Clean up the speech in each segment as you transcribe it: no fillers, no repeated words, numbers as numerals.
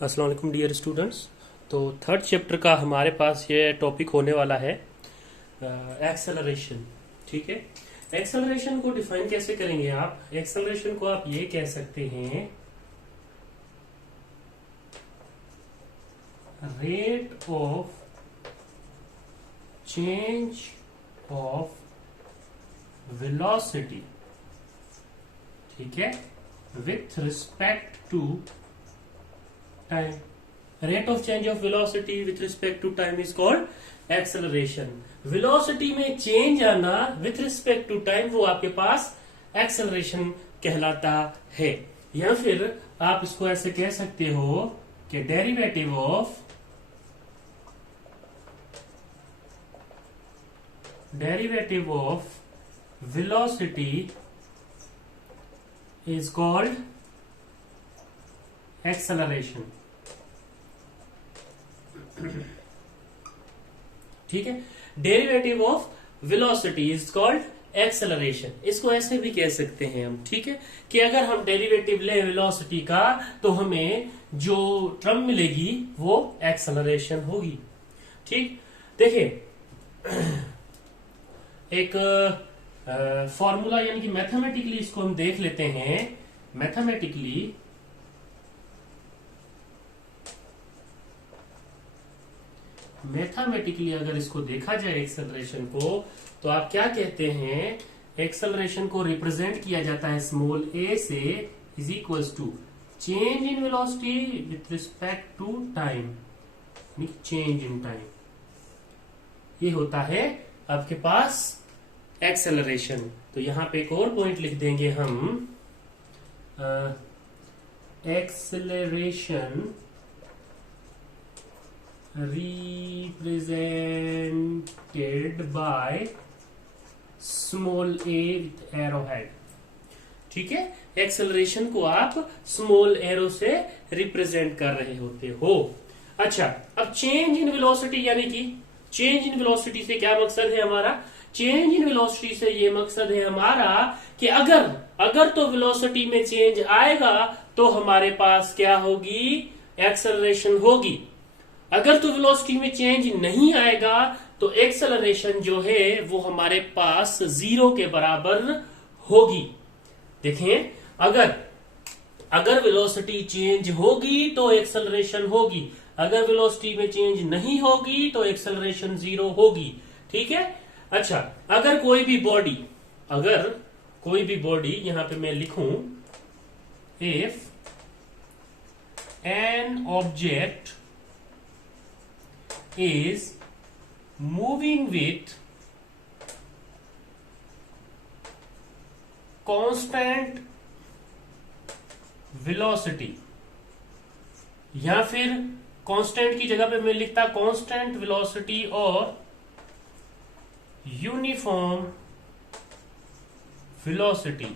अस्सलाम वालेकुम dear students. तो थर्ड चैप्टर का हमारे पास ये टॉपिक होने वाला है एक्सेलरेशन। ठीक है, एक्सेलरेशन को डिफाइन कैसे करेंगे आप? एक्सेलरेशन को आप ये कह सकते हैं rate of change of velocity, ठीक है, with respect to time. Rate of change of velocity with respect to time is called acceleration. Velocity में चेंज आना विथ रिस्पेक्ट टू टाइम वो आपके पास एक्सेलरेशन कहलाता है। या फिर आप इसको ऐसे कह सकते हो कि derivative of velocity is called acceleration. ठीक है, derivative of velocity is called acceleration. इसको ऐसे भी कह सकते हैं हम, ठीक है, कि अगर हम डेरिवेटिव ले वेलोसिटी का तो हमें जो टर्म मिलेगी वो एक्सेलरेशन होगी। ठीक, देखिए एक फॉर्मूला यानी कि मैथमेटिकली इसको हम देख लेते हैं। मैथमेटिकली अगर इसको देखा जाए एक्सेलरेशन को, तो आप क्या कहते हैं? एक्सेलरेशन को रिप्रेजेंट किया जाता है स्मॉल ए से, is equals to change in velocity with respect to time, change in time. ये होता है आपके पास एक्सेलरेशन। तो यहां पे एक और पॉइंट लिख देंगे हम, acceleration represented by small a with arrow head। ठीक है, एक्सेलरेशन को आप स्मॉल एरो से रिप्रेजेंट कर रहे होते हो। अच्छा, अब चेंज इन वेलोसिटी यानी कि चेंज इन वेलोसिटी से क्या मकसद है हमारा? चेंज इन वेलोसिटी से ये मकसद है हमारा कि अगर तो वेलोसिटी में चेंज आएगा तो हमारे पास क्या होगी? एक्सेलरेशन होगी। अगर तो वेलोसिटी में चेंज नहीं आएगा तो एक्सेलरेशन जो है वो हमारे पास जीरो के बराबर होगी। देखें, अगर वेलोसिटी चेंज होगी तो एक्सेलरेशन होगी, अगर वेलोसिटी में चेंज नहीं होगी तो एक्सेलरेशन जीरो होगी। ठीक है। अच्छा, अगर कोई भी बॉडी यहां पे मैं लिखूं, if an object is moving with constant velocity, या फिर कांस्टेंट की जगह पे मैं लिखता कांस्टेंट वेलोसिटी और uniform velocity,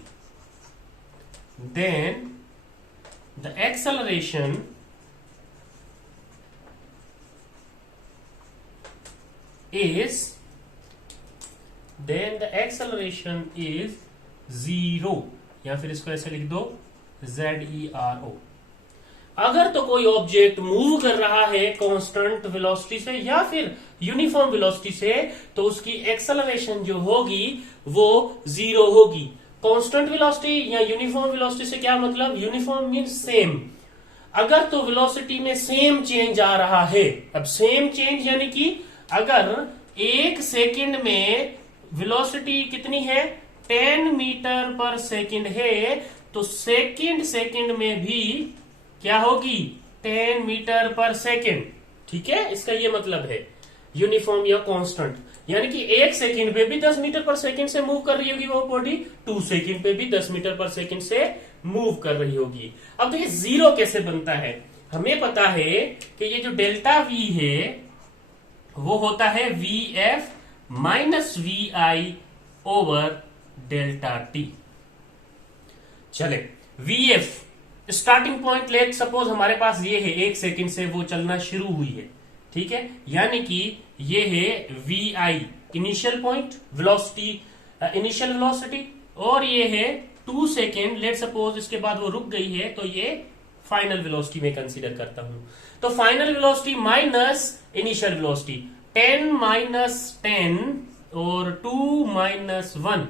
then the acceleration is zero, या फिर इसको ऐसे लिख दो ZERO। अगर तो कोई ऑब्जेक्ट मूव कर रहा है कांस्टेंट वेलोसिटी से या फिर यूनिफॉर्म वेलोसिटी से, तो उसकी एक्सेलरेशन जो होगी वो जीरो होगी। कांस्टेंट वेलोसिटी या यूनिफॉर्म वेलोसिटी से क्या मतलब? Uniform means same. अगर तो वेलोसिटी में सेम चेंज आ रहा है, अब सेम चेंज यानी कि अगर एक सेकंड में वेलोसिटी कितनी है? 10 मीटर पर सेकंड है, तो सेकंड में भी क्या होगी? 10 मीटर पर सेकंड। ठीक है, इसका ये मतलब है यूनिफॉर्म या कांस्टेंट, यानी कि एक सेकंड पे भी 10 मीटर पर सेकंड से मूव कर रही होगी वो बॉडी, 2 सेकंड पे भी 10 मीटर पर सेकंड से मूव कर रही होगी। अब देखिए जीरो कैसे बनता है। हमें पता है कि ये जो डेल्टा वी है वो होता है VF minus VI over delta T. चले, VF starting point let suppose हमारे पास ये है, 1 सेकंड से वो चलना शुरू हुई है। ठीक है, यानी कि ये है VI initial point velocity, initial velocity, और ये है 2 सेकेंड लेट सपोज इसके बाद वो रुक गई है तो ये फाइनल वेलोसिटी में कंसीडर करता हूं। तो final velocity minus initial velocity 10 minus 10 और 2 माइनस 1,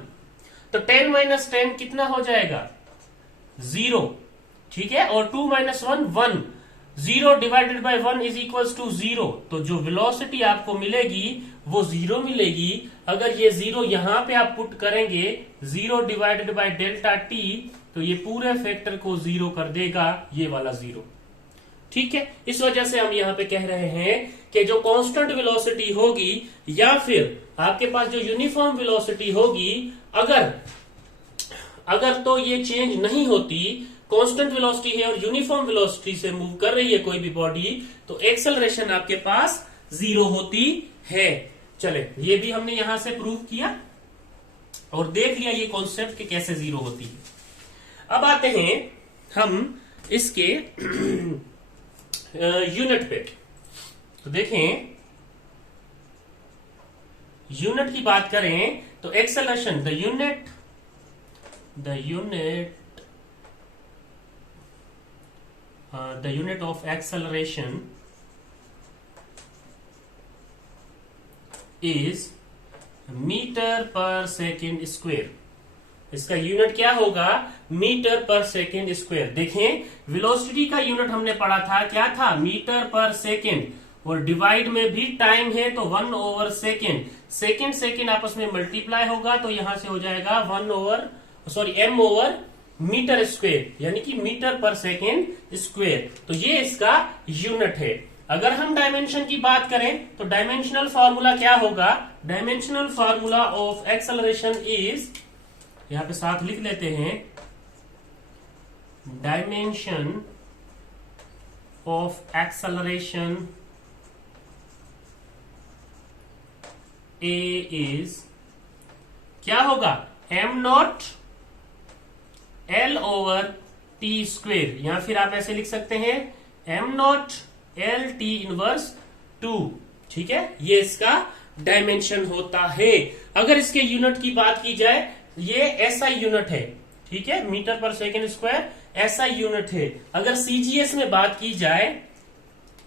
तो 10 माइनस 10 कितना हो जाएगा 0, ठीक है, और 2 minus 1 1, 0 divided by 1 is equals to 0। तो जो वेलोसिटी आपको मिलेगी वो 0 मिलेगी। अगर ये 0 यहां पे आप पुट करेंगे 0 डिवाइडेड बाय डेल्टा टी, तो ये पूरे फैक्टर को 0 कर देगा, ये वाला 0, ठीक है। इस वजह से हम यहां पे कह रहे हैं कि जो कांस्टेंट वेलोसिटी होगी या फिर आपके पास जो यूनिफॉर्म वेलोसिटी होगी, अगर तो ये चेंज नहीं होती, कांस्टेंट वेलोसिटी है और यूनिफॉर्म वेलोसिटी से मूव कर रही है कोई भी बॉडी, तो एक्सेलरेशन आपके पास 0 होती है। चले, ये भी हमने यहां से प्रूव किया और देख लिया ये कॉन्सेप्ट कि कैसे 0 होती है। अब आते हैं हम इसके यूनिट पे। तो देखें, यूनिट की बात करें तो acceleration, the unit of acceleration is metre per second square. इसका यूनिट क्या होगा, मीटर पर सेकेंड स्क्वायर। देखें, वेलोसिटी का यूनिट हमने पढ़ा था, क्या था, मीटर पर सेकेंड, और डिवाइड में भी टाइम है तो 1 ओवर सेकेंड। सेकेंड आपस में मल्टीप्लाई होगा तो यहां से हो जाएगा m ओवर मीटर स्क्वायर, यानी कि मीटर पर सेकेंड स्क्वायर। तो ये इसका यूनिट है। अगर हम डायमेंशन की बात करें तो डायमेंशनल फॉर्मूला क्या होगा, dimensional formula of acceleration is, यहां पे साथ लिख लेते हैं, dimension of acceleration A is, क्या होगा, m not l over T square, या फिर आप ऐसे लिख सकते हैं m not l t inverse 2, ठीक है। ये इसका डायमेंशन होता है। अगर इसके यूनिट की बात की जाए, ये ऐसा यूनिट है, ठीक है, मीटर पर सेकेंड स्क्वायर ऐसा यूनिट है। अगर सीजीएस में बात की जाए,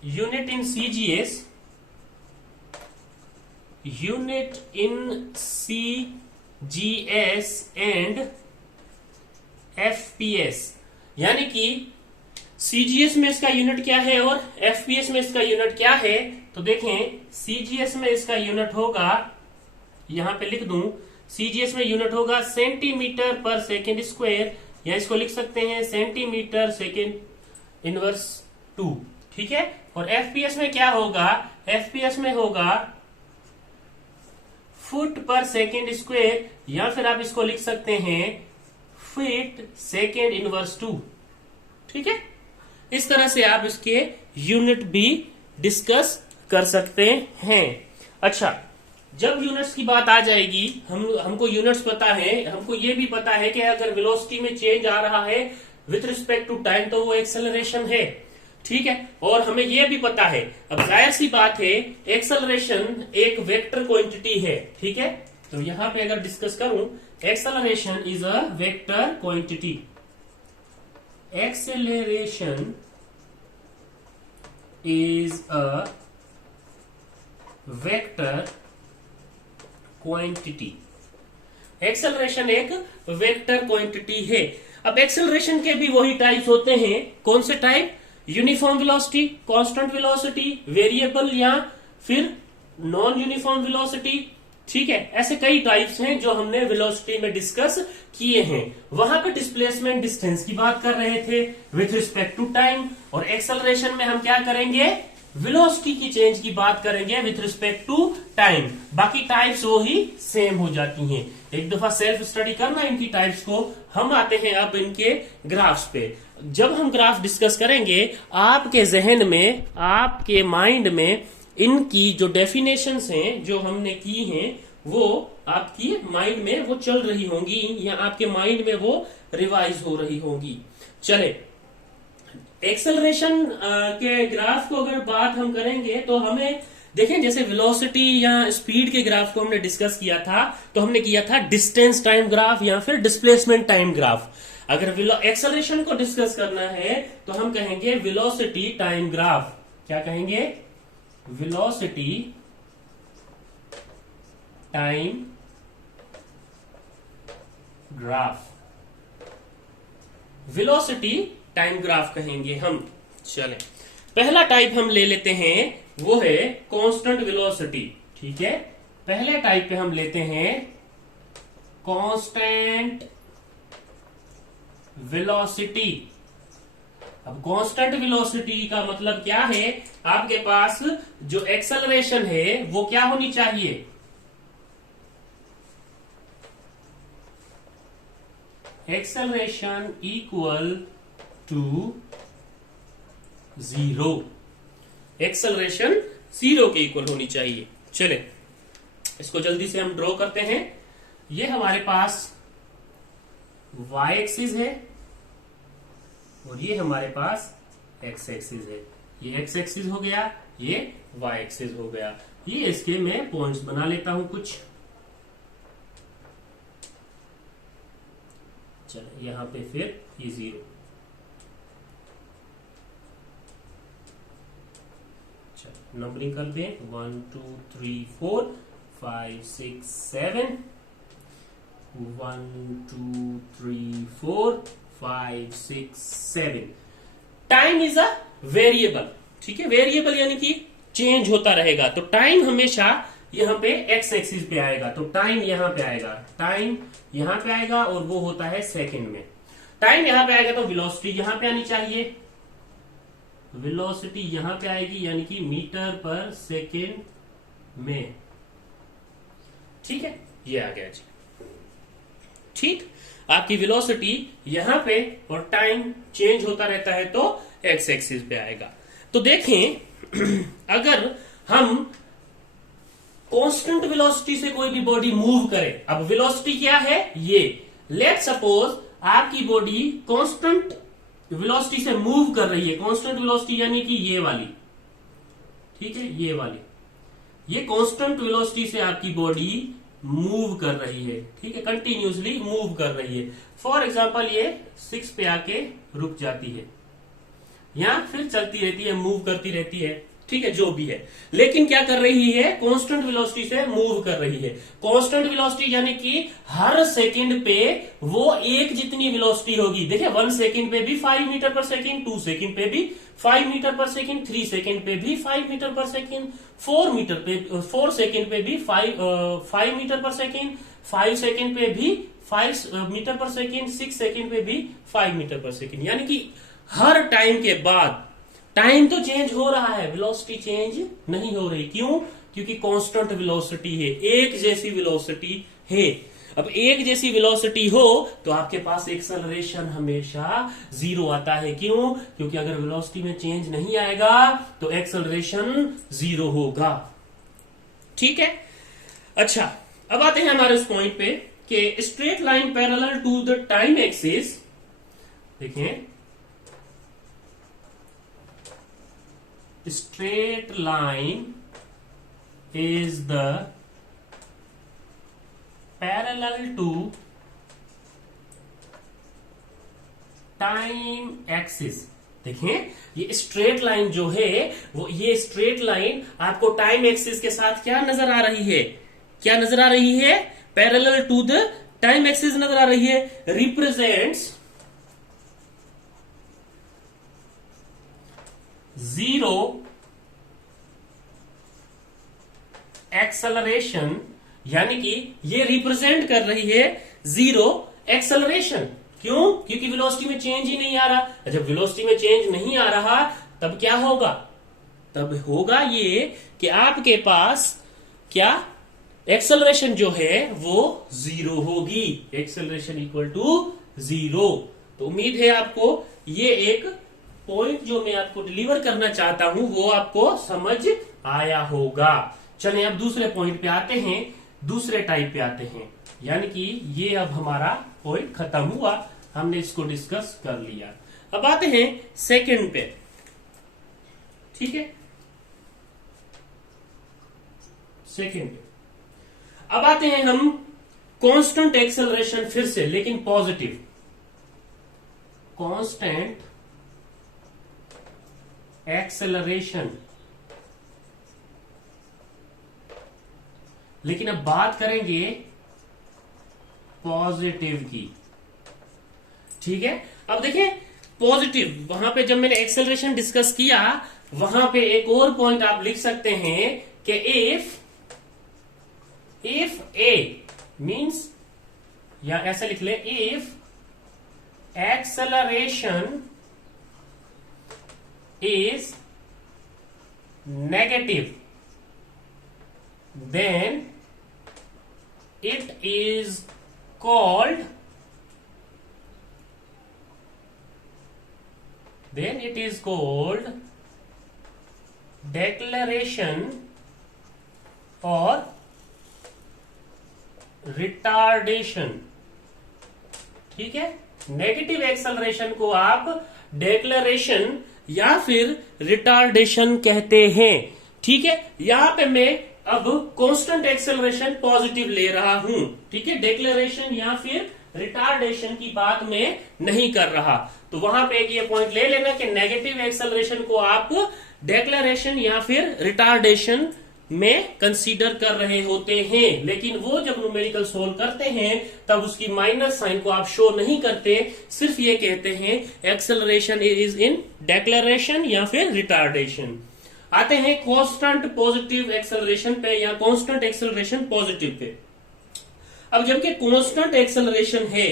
unit in CGS, unit in CGS and FPS, यानी कि सीजीएस में इसका यूनिट क्या है और एफपीएस में इसका यूनिट क्या है। तो देखें, सीजीएस में इसका यूनिट होगा, यहां पे लिख दूं, सीजीएस में यूनिट होगा सेंटीमीटर पर सेकेंड स्क्वायर, या इसको लिख सकते हैं सेंटीमीटर सेकेंड इनवर्स 2, ठीक है। और एफपीएस में क्या होगा, एफपीएस में होगा फुट पर सेकेंड स्क्वायर, या फिर आप इसको लिख सकते हैं फीट सेकेंड इनवर्स 2, ठीक है। इस तरह से आप इसके यूनिट भी डिस्कस कर सकते हैं। अच्छा, जब यूनिट्स की बात आ जाएगी, हमको यूनिट्स पता है, हमको ये भी पता है कि अगर वेलोसिटी में चेंज आ रहा है विथ रिस्पेक्ट टू टाइम तो वो एक्सेलरेशन है, ठीक है। और हमें ये भी पता है, अब जाहिर सी बात है, एक्सेलरेशन एक वेक्टर क्वांटिटी है, ठीक है। तो यहां पे अगर डिस्कस करूं, acceleration is a vector quantity, acceleration is a vector quantity, acceleration एक वेक्टर क्वांटिटी है। अब एक्सेलरेशन के भी वही टाइप्स होते हैं, कौन से type, uniform velocity, constant velocity, variable या फिर नॉन यूनिफॉर्म वेलोसिटी, ठीक है। ऐसे कई टाइप्स हैं जो हमने वेलोसिटी में डिस्कस किए हैं। वहां पे डिस्प्लेसमेंट डिस्टेंस की बात कर रहे थे विथ रिस्पेक्ट टू टाइम, और एक्सेलरेशन में हम क्या करेंगे, वेलोसिटी की चेंज की बात करेंगे विथ रिस्पेक्ट टू टाइम। बाकी टाइप्स वो ही सेम हो जाती हैं। एक दफा सेल्फ स्टडी करना इनकी टाइप्स को। हम आते हैं अब इनके ग्राफ्स पे। जब हम ग्राफ डिस्कस करेंगे, आपके जहन में, आपके माइंड में इनकी जो डेफिनेशंस हैं जो हमने की हैं, वो आपकी माइंड में वो चल रही होंगी, या आपके माइंड में वो रिवाइज हो रही होंगी। चले, एक्सेलरेशन के ग्राफ को अगर बात हम करेंगे तो हमें देखें, जैसे वेलोसिटी या स्पीड के ग्राफ को हमने डिस्कस किया था, तो हमने किया था डिस्टेंस टाइम ग्राफ या फिर डिस्प्लेसमेंट टाइम ग्राफ। अगर एक्सेलरेशन को डिस्कस करना है तो हम कहेंगे वेलोसिटी टाइम ग्राफ। क्या कहेंगे? Velocity time graph, velocity time graph कहेंगे हम। चलें, पहला टाइप हम ले लेते हैं, वो है कांस्टेंट वेलोसिटी। ठीक है, पहले टाइप पे हम लेते हैं कांस्टेंट वेलोसिटी। अब कांस्टेंट वेलोसिटी का मतलब क्या है? आपके पास जो एक्सेलरेशन है वो क्या होनी चाहिए? Acceleration equal to 0। एक्सेलरेशन 0 के इक्वल होनी चाहिए। चले, इसको जल्दी से हम ड्रॉ करते हैं। ये हमारे पास y एक्सिस है और ये हमारे पास x एक्सिस है। ये x एक्सिस हो गया, ये y एक्सिस हो गया। ये इसके मैं पॉइंट्स बना लेता हूं कुछ। चलो, यहां पे फिर ये 0। चलो, नंबरिंग कर दें। 1 2 3 4 5 6 7। 1 2 3 4 5 6 7। Time is a variable. ठीक है, वेरिएबल यानी कि चेंज होता रहेगा। तो टाइम हमेशा यहां पे एक्स एक्सिस पे आएगा, तो टाइम यहां पे आएगा, टाइम यहां पे आएगा और वो होता है सेकंड में। टाइम यहां पे आएगा तो वेलोसिटी यहां पे आनी चाहिए। वेलोसिटी यहां पे आएगी यानी कि मीटर पर सेकंड में। ठीक है, ये आ गया जी। ठीक, आपकी वेलोसिटी यहां पे और टाइम चेंज होता रहता है तो एक्स एक्सिस पे आएगा। तो देखें, अगर हम कांस्टेंट वेलोसिटी से कोई भी बॉडी मूव करे, अब वेलोसिटी क्या है? ये लेट सपोज आपकी बॉडी कांस्टेंट वेलोसिटी से मूव कर रही है। कांस्टेंट वेलोसिटी यानी कि ये वाली, ठीक है, ये वाली, ये कांस्टेंट वेलोसिटी से आपकी बॉडी मूव कर रही है। ठीक है, कंटिन्यूसली मूव कर रही है। फॉर एग्जांपल ये 6 पे आके रुक जाती है, या फिर चलती रहती है, मूव करती रहती है। ठीक है, जो भी है, लेकिन क्या कर रही है? कांस्टेंट वेलोसिटी से मूव कर रही है। कांस्टेंट वेलोसिटी यानी कि हर सेकंड पे वो एक जितनी वेलोसिटी होगी। देखिए, 1 सेकंड पे भी 5 मीटर पर सेकंड, 2 सेकंड पे भी 5 मीटर पर सेकंड, 3 सेकंड पे भी 5 मीटर पर सेकंड, 4 सेकंड पे भी 5 मीटर पर सेकंड, 5 सेकंड पे भी 5 मीटर पर सेकंड, 6 सेकंड पे भी 5 मीटर पर सेकंड। यानी कि हर टाइम के बाद टाइम तो चेंज हो रहा है, वेलोसिटी चेंज नहीं हो रही। क्यों? क्योंकि कांस्टेंट वेलोसिटी है, एक जैसी वेलोसिटी है। अब एक जैसी वेलोसिटी हो तो आपके पास एक्सेलरेशन हमेशा 0 आता है। क्यों? क्योंकि अगर वेलोसिटी में चेंज नहीं आएगा तो एक्सेलरेशन 0 होगा। ठीक है, अच्छा, अब आते हैं हमारे उस पॉइंट पे कि straight line parallel to the time axis. देखिए, straight line is the parallel to time axis। देखें, ये स्ट्रेट लाइन जो है वो, ये स्ट्रेट लाइन आपको टाइम एक्सिस के साथ क्या नजर आ रही है? क्या नजर आ रही है? Parallel to the time axis नजर आ रही है। रिप्रेजेंट्स 0 एक्सेलरेशन, यानी कि ये रिप्रेजेंट कर रही है 0 एक्सेलरेशन। क्यों? क्योंकि वेलोसिटी में चेंज ही नहीं आ रहा। जब वेलोसिटी में चेंज नहीं आ रहा तब क्या होगा? तब होगा ये कि आपके पास क्या एक्सेलरेशन जो है वो 0 होगी। Acceleration equal to 0। तो उम्मीद है आपको ये एक पॉइंट जो मैं आपको डिलीवर करना चाहता हूं वो आपको समझ आया होगा। चलें, अब दूसरे पॉइंट पे आते हैं, दूसरे टाइप पे आते हैं। यानी कि ये अब हमारा पॉइंट खत्म हुआ, हमने इसको डिस्कस कर लिया। अब आते हैं सेकंड पे। ठीक है, सेकंड पे अब आते हैं हम कांस्टेंट एक्सेलरेशन फिर से, लेकिन पॉजिटिव। Constant acceleration. लेकिन अब बात करेंगे पॉजिटिव की। ठीक है, अब देखिए पॉजिटिव, वहां पे जब मैंने एक्सेलरेशन डिस्कस किया वहां पे एक और पॉइंट आप लिख सकते हैं कि इफ ए मींस, या ऐसा लिख ले, if acceleration is negative then it is called deceleration or retardation। ठीक है, नेगेटिव एक्सेलरेशन को आप डेक्लेरेशन या फिर रिटार्डेशन कहते हैं। ठीक है, यहां पे मैं अब कांस्टेंट एक्सेलरेशन पॉजिटिव ले रहा हूं। ठीक है, डेक्लेरेशन या फिर रिटार्डेशन की बात मैं नहीं कर रहा। तो वहां पे एक ये पॉइंट ले लेना कि नेगेटिव एक्सेलरेशन को आप डेक्लेरेशन या फिर रिटार्डेशन में कंसीडर कर रहे होते हैं, लेकिन वो जब न्यूमेरिकल सोल्व करते हैं तब उसकी माइनस साइन को आप शो नहीं करते, सिर्फ ये कहते हैं एक्सेलरेशन इज इन डेक्लेरेशन या फिर रिटार्डेशन। आते हैं कांस्टेंट पॉजिटिव एक्सेलरेशन पे या कांस्टेंट एक्सेलरेशन पॉजिटिव पे। अब जबकि कांस्टेंट एक्सेलरेशन है,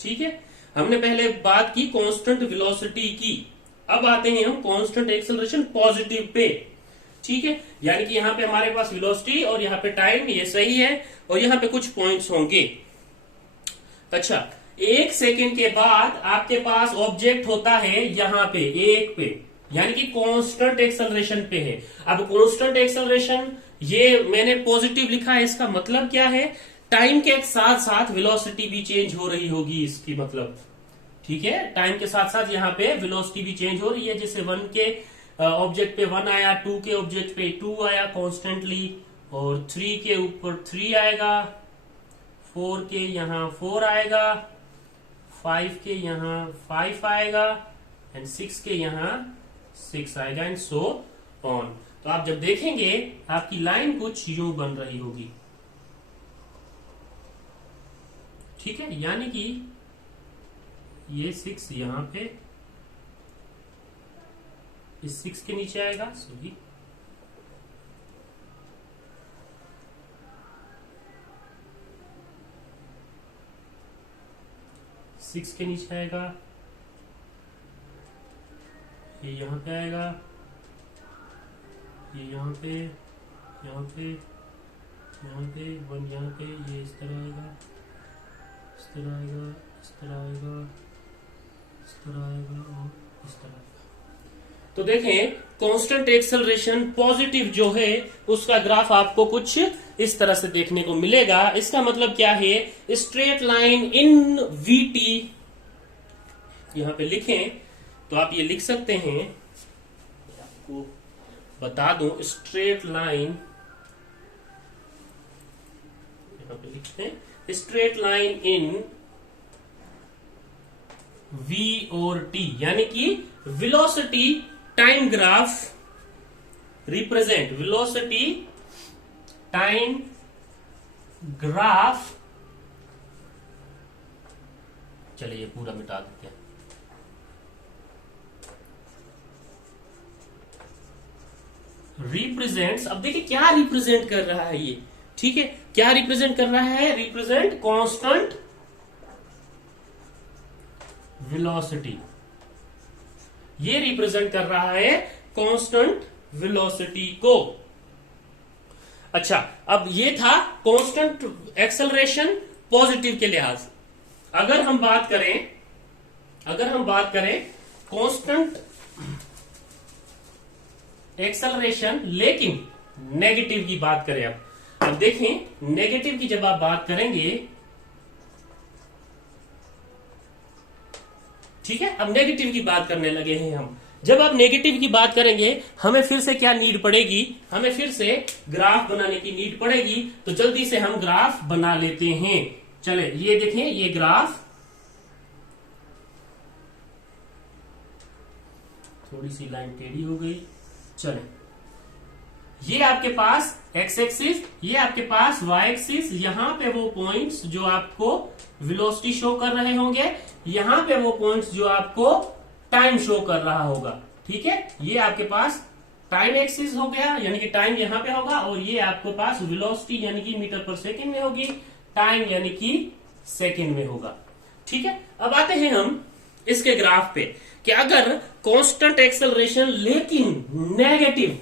ठीक है, हमने पहले बात की कांस्टेंट वेलोसिटी की, अब आते हैं हम कांस्टेंट एक्सेलरेशन पॉजिटिव पे। ठीक है, यानी कि यहां पे हमारे पास वेलोसिटी और यहां पे टाइम, ये सही है, और यहां पे कुछ पॉइंट्स होंगे। अच्छा, 1 सेकेंड के बाद आपके पास ऑब्जेक्ट होता है यहां पे 1 पे, यानी कि कांस्टेंट एक्सेलरेशन पे है। अब कांस्टेंट एक्सेलरेशन ये मैंने पॉजिटिव लिखा है, इसका मतलब क्या है, टाइम के साथ साथ वेलोसिटी भी चेंज हो रही होगी, इसकी मतलब। ठीक है, टाइम के साथ साथ यहाँ पे वेलोसिटी भी चेंज हो रही है, जैसे 1 के ऑब्जेक्ट पे 1 आया, 2 के ऑब्जेक्ट पे 2 आया कॉन्स्टेंटली, और 3 के ऊपर 3 आएगा, 4 के यहाँ 4 आएगा, 5 के यहाँ 5 आएगा, एंड 6 के यहाँ 6 आएगा, एंड सो ऑन। तो आप जब देखेंगे आपकी लाइन कुछ यूं बन रही होगी। ठीक है, यानी कि ये 6 यहां पे इस 6 के नीचे आएगा, सॉरी, सिक्स के नीचे आएगा, ये यहां पे आएगा, ये यहाँ पे, यहाँ पे, यहाँ पे 1 यहाँ पे, ये इस तरह आएगा, इस तरह आएगा, इस तरह आएगा, इस तरह आएगा, और इस तरह आएगा। तो देखें कांस्टेंट एक्सेलरेशन पॉजिटिव जो है उसका ग्राफ आपको कुछ इस तरह से देखने को मिलेगा। इसका मतलब क्या है, स्ट्रेट लाइन इन वीटी, यहां पे लिखें तो आप ये लिख सकते हैं, आपको बता दूं, स्ट्रेट लाइन, यहां पे लिखते हैं स्ट्रेट लाइन इन V और T, यानी कि velocity time graph represent, velocity time graph, चलिए पूरा मिटा देते हैं, रिप्रेजेंट्स। अब देखिए क्या रिप्रेजेंट कर रहा है ये, ठीक है, क्या रिप्रेजेंट कर रहा है, रिप्रेजेंट कांस्टेंट वेलोसिटी, ये रिप्रेजेंट कर रहा है कांस्टेंट वेलोसिटी को। अच्छा, अब ये था कांस्टेंट एक्सेलरेशन पॉजिटिव के लिहाज। अगर हम बात करें कांस्टेंट एक्सेलरेशन लेकिन नेगेटिव की बात करें, अब देखें नेगेटिव की जब आप बात करेंगे, ठीक है, अब नेगेटिव की बात करने लगे हैं हम। जब आप नेगेटिव की बात करेंगे हमें फिर से क्या नीड पड़ेगी, हमें फिर से ग्राफ बनाने की नीड पड़ेगी। तो जल्दी से हम ग्राफ बना लेते हैं। चले, ये देखें, ये ग्राफ थोड़ी सी लाइन टेढ़ी हो गई। चले, ये आपके पास एक्स एक्सिस, ये आपके पास वाई एक्सिस, यहां पे वो पॉइंट्स जो आपको वेलोसिटी शो कर रहे होंगे, यहां पे वो पॉइंट्स जो आपको टाइम शो कर रहा होगा। ठीक है, ये आपके पास टाइम एक्सिस हो गया, यानी कि टाइम यहां पे होगा, और ये आपके पास वेलोसिटी यानी कि मीटर पर सेकेंड में होगी, टाइम यानी कि सेकेंड में होगा। ठीक है, अब आते हैं हम इसके ग्राफ पे कि अगर कांस्टेंट एक्सेलरेशन लेकिन नेगेटिव,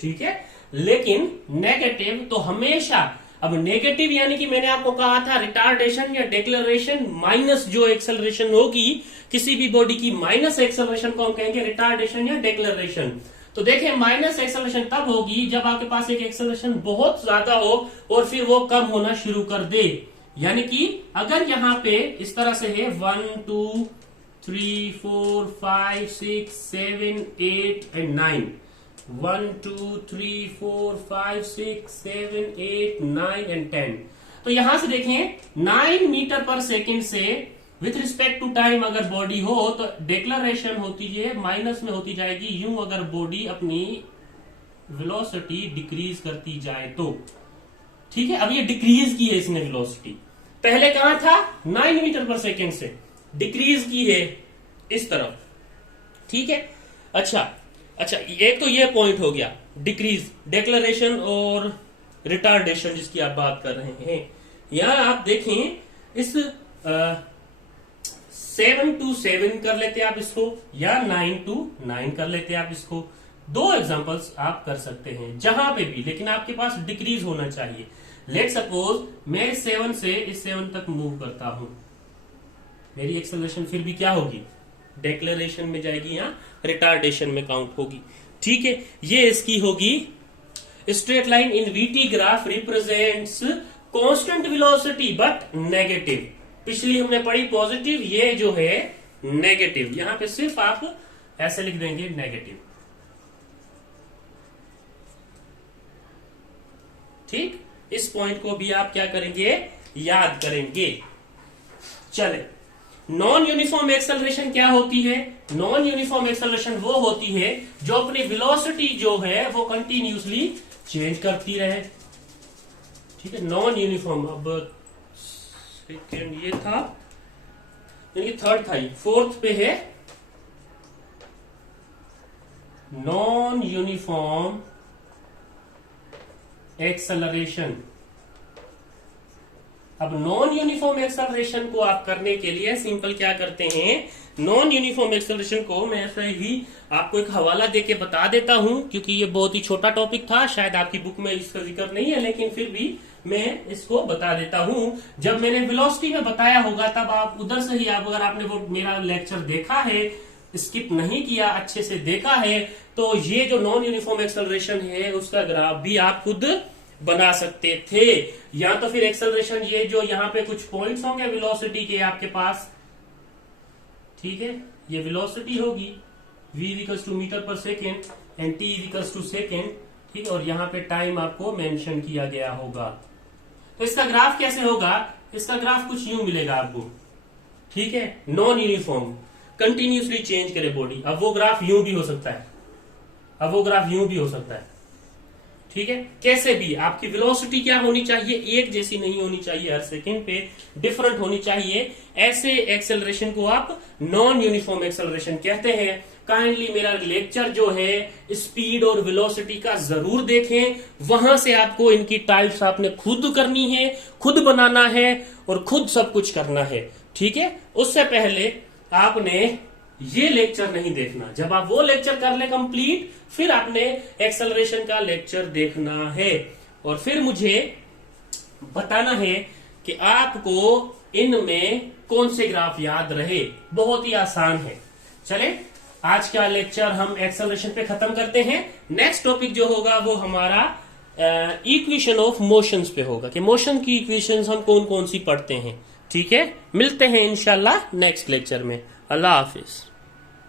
ठीक है, लेकिन नेगेटिव, तो हमेशा, अब नेगेटिव यानी कि मैंने आपको कहा था रिटार्डेशन या डेक्लेरेशन, माइनस जो एक्सेलरेशन होगी किसी भी बॉडी की, माइनस एक्सेलरेशन को हम कहेंगे रिटार्डेशन या डेक्लेरेशन। तो देखिए, माइनस एक्सेलरेशन तब होगी जब आपके पास एक एक्सेलरेशन बहुत ज्यादा हो और फिर वो कम होना शुरू कर दे। यानी कि अगर यहां पे इस तरह से है 1 2 3 4 5 6 7 8 एंड 9, 1 2 3 4 5 6 7 8 9 एंड 10, तो यहां से देखें 9 मीटर पर सेकेंड से विथ रिस्पेक्ट टू टाइम अगर बॉडी हो तो डेक्लेरेशन होती है माइनस में होती जाएगी, यूं अगर बॉडी अपनी वेलोसिटी डिक्रीज करती जाए तो। ठीक है, अब ये डिक्रीज की है इसने वेलोसिटी, पहले कहां था 9 मीटर पर सेकेंड से, डिक्रीज की है इस तरफ। ठीक है, अच्छा, एक तो ये पॉइंट हो गया डिक्रीज, डेक्लेरेशन और रिटार्डेशन जिसकी आप बात कर रहे हैं। यहां आप देखें इस 7 to 7 कर लेते हैं आप इसको, या 9 to 9 कर लेते हैं आप इसको। दो एग्जांपल्स आप कर सकते हैं जहां पे भी, लेकिन आपके पास डिक्रीज होना चाहिए। लेट सपोज मैं इस 7 से इस 7 तक मूव करता हूं, मेरी एक्सेलरेशन फिर भी क्या होगी, डेक्लेरेशन में जाएगी या रिटार्डेशन में काउंट होगी। ठीक है, ये इसकी होगी straight line in VT graph represents constant velocity but negative. पिछली हमने पढ़ी पॉजिटिव, ये जो है नेगेटिव, यहां पे सिर्फ आप ऐसे लिख देंगे नेगेटिव। ठीक, इस पॉइंट को भी आप क्या करेंगे, याद करेंगे। चले, नॉन यूनिफॉर्म एक्सेलरेशन क्या होती है? नॉन यूनिफॉर्म एक्सेलरेशन वो होती है जो अपनी वेलोसिटी जो है वो कंटिन्यूसली चेंज करती रहे। ठीक है, नॉन यूनिफॉर्म, अब सेकेंड ये था, यानी थर्ड था, ये फोर्थ पे है नॉन यूनिफॉर्म एक्सेलरेशन। अब नॉन यूनिफॉर्म एक्सेलरेशन को आप करने के लिए सिंपल क्या करते हैं, नॉन यूनिफॉर्म एक्सेलरेशन को मैं ऐसे ही आपको एक हवाला देके बता देता हूं, क्योंकि ये बहुत ही छोटा टॉपिक था, शायद आपकी बुक में इसका जिक्र नहीं है, लेकिन फिर भी मैं इसको बता देता हूं। जब मैंने वेलोसिटी में बताया होगा तब आप उधर से ही, आप अगर आपने वो मेरा लेक्चर देखा है, स्किप नहीं किया, अच्छे से देखा है, तो ये जो नॉन यूनिफॉर्म एक्सेलरेशन है उसका ग्राफ भी आप खुद बना सकते थे। या तो फिर एक्सेलरेशन, ये जो यहाँ पे कुछ पॉइंट्स होंगे वेलोसिटी के आपके पास, ठीक है, ये वेलोसिटी होगी v equals to metre per second and t equals to second. ठीक है, और यहाँ पे टाइम आपको मेंशन किया गया होगा। तो इसका ग्राफ कैसे होगा, इसका ग्राफ कुछ यूं मिलेगा आपको। ठीक है, नॉन यूनिफॉर्म कंटिन्यूसली चेंज करे बॉडी, अब वो ग्राफ यूं भी हो सकता है, अब वो ग्राफ यूं भी हो सकता है। ठीक है, कैसे भी आपकी वेलोसिटी क्या होनी चाहिए, एक जैसी नहीं होनी चाहिए, हर सेकंड पे डिफरेंट होनी चाहिए। ऐसे एक्सेलरेशन को आप नॉन यूनिफॉर्म एक्सेलरेशन कहते हैं। काइंडली मेरा लेक्चर जो है स्पीड और वेलोसिटी का जरूर देखें, वहां से आपको इनकी टाइप्स आपने खुद करनी है, खुद बनाना है और खुद सब कुछ करना है। ठीक है, उससे पहले आपने ये लेक्चर नहीं देखना, जब आप वो लेक्चर कर ले कंप्लीट, फिर आपने एक्सेलरेशन का लेक्चर देखना है और फिर मुझे बताना है कि आपको इनमें कौन से ग्राफ याद रहे। बहुत ही आसान है। चले, आज का लेक्चर हम एक्सेलरेशन पे खत्म करते हैं। नेक्स्ट टॉपिक जो होगा वो हमारा इक्वेशन ऑफ मोशंस पे होगा, कि मोशन की इक्वेशंस हम कौन कौन सी पढ़ते हैं। ठीक है, मिलते हैं इंशाल्लाह नेक्स्ट लेक्चर में। अल्लाह हाफिज।